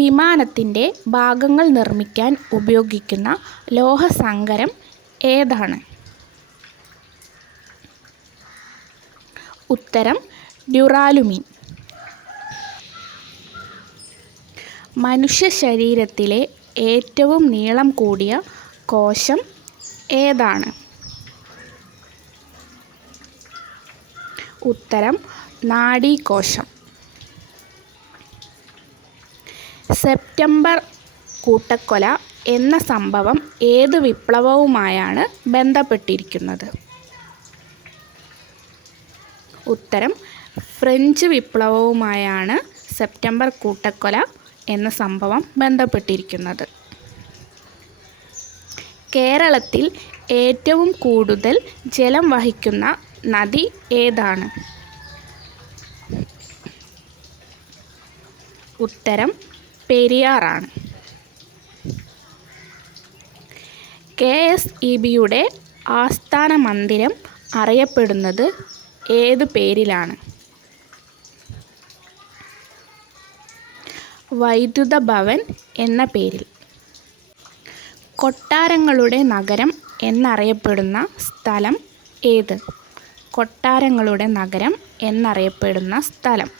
വിമാനത്തിൻ്റെ ഭാഗങ്ങൾ നിർമ്മിക്കാൻ ഉപയോഗിക്കുന്ന ലോഹസങ്കരം ഏതാണ്? ഉത്തരം ഡ്യൂറാലുമീൻ. മനുഷ്യ ശരീരത്തിലെ ഏറ്റവും നീളം കൂടിയ കോശം ഏതാണ്? ഉത്തരം നാഡീകോശം. സെപ്റ്റംബർ കൂട്ടക്കൊല എന്ന സംഭവം ഏത് വിപ്ലവവുമായാണ് ബന്ധപ്പെട്ടിരിക്കുന്നത്? ഉത്തരം ഫ്രഞ്ച് വിപ്ലവവുമായാണ് സെപ്റ്റംബർ കൂട്ടക്കൊല എന്ന സംഭവം ബന്ധപ്പെട്ടിരിക്കുന്നത്. കേരളത്തിൽ ഏറ്റവും കൂടുതൽ ജലം വഹിക്കുന്ന നദി ഏതാണ്? ഉത്തരം പെരിയാറാണ്. KSEBയുടെ ആസ്ഥാന മന്ദിരം അറിയപ്പെടുന്നത് ഏത് പേരിലാണ്? വൈദ്യുത ഭവൻ എന്ന പേരിൽ. കൊട്ടാരങ്ങളുടെ നഗരം എന്നറിയപ്പെടുന്ന സ്ഥലം ഏത്? കൊട്ടാരങ്ങളുടെ നഗരം എന്നറിയപ്പെടുന്ന സ്ഥലം.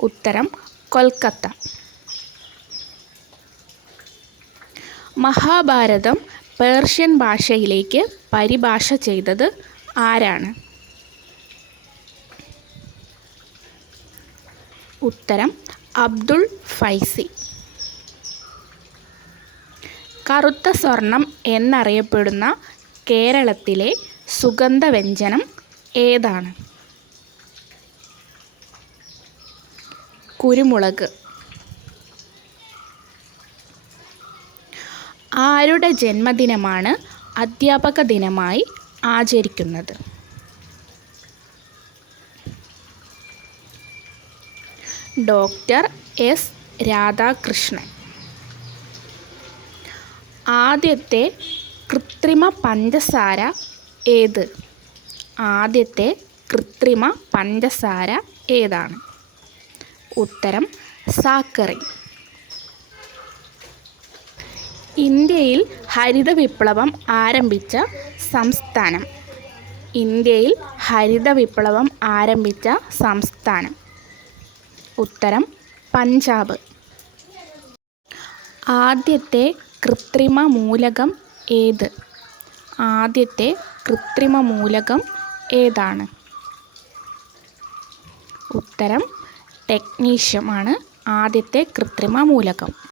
ഉത്തരം കൊൽക്കത്ത. മഹാഭാരതം പേർഷ്യൻ ഭാഷയിലേക്ക് പരിഭാഷ ചെയ്തത് ആരാണ്? ഉത്തരം അബ്ദുൾ ഫൈസി. കറുത്ത സ്വർണം എന്നറിയപ്പെടുന്ന കേരളത്തിലെ സുഗന്ധവ്യഞ്ജനം ഏതാണ്? കുരുമുളക്. ആരുടെ ജന്മദിനമാണ് അധ്യാപക ദിനമായി ആചരിക്കുന്നത്? Doctor S. രാധാകൃഷ്ണൻ. ആദ്യത്തെ കൃത്രിമ പഞ്ചസാര ഏത്? ആദ്യത്തെ കൃത്രിമ പഞ്ചസാര ഏതാണ്? ഉത്തരം സാക്കറി. ഇന്ത്യയിൽ ഹരിത വിപ്ലവം ആരംഭിച്ച സംസ്ഥാനം? ഇന്ത്യയിൽ ഹരിത വിപ്ലവം ആരംഭിച്ച സംസ്ഥാനം. ഉത്തരം പഞ്ചാബ്. ആദ്യത്തെ കൃത്രിമ മൂലകം ഏത്? ആദ്യത്തെ കൃത്രിമ മൂലകം ഏതാണ്? ഉത്തരം ടെക്നീഷ്യമാണ് ആദ്യത്തെ കൃത്രിമ മൂലകം.